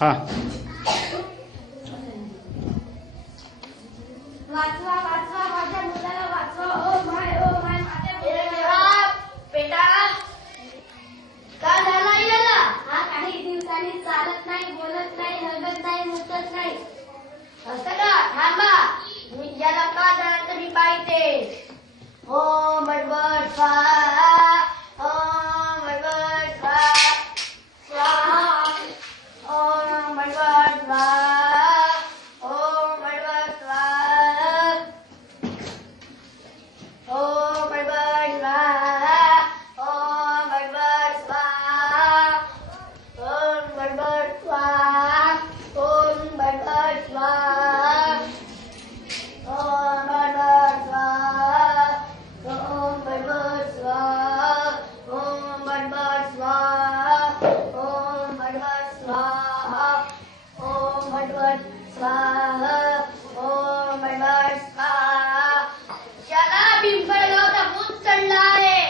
हा वाचवा वाचवा माझ्या मुलाला वाचवा ओ माय ओ माय माझ्या मुलाला ओम भगवत स्वाहा ओम भगवत स्वाहा याला पिंपळगावचा भूत चढला आहे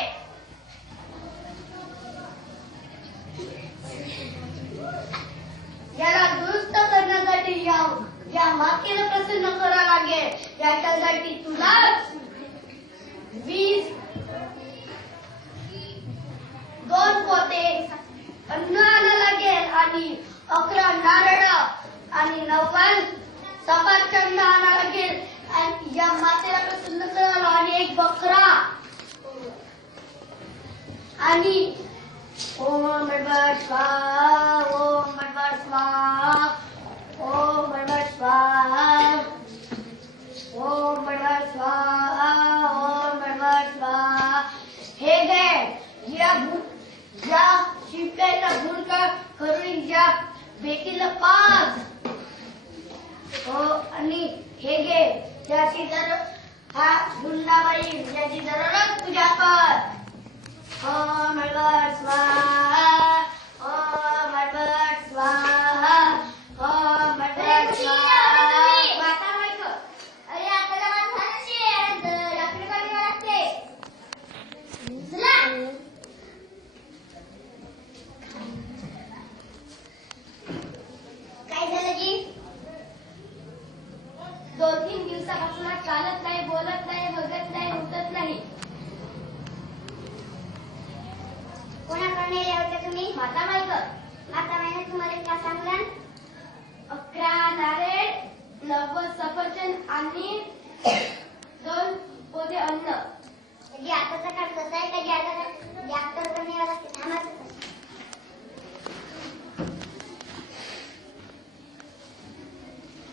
याला दुरुस्त करण्यासाठी या या मातेला प्रसन्न करावं लागेल. याच्यासाठी तुला वीज दोन पोते अन्न आणावं लागेल आणि अकरा नारळ अली ओम बड़बड़ स्वाहा, ओम बड़बड़ स्वाहा, ओम बड़बड़ स्वाहा, ओम बड़बड़ स्वाहा, ओम बड़बड़ स्वाहा। हे गए या भूल या शिवके ला भूल का करुणी, या बेटी ला पास ओ अनि हे गए या सीधा हा गुल्ला बाई या सीधा रख पूजा कर। दोन तीन दिवसापासून चालत नाही बोलत नाही बघत नाही उठत नाही. कोणाकडे नेले होते तुम्ही माता मालक माता महिने तुम्हाला का सांगला अकरा नारळ नव्वद सफरचंद आणि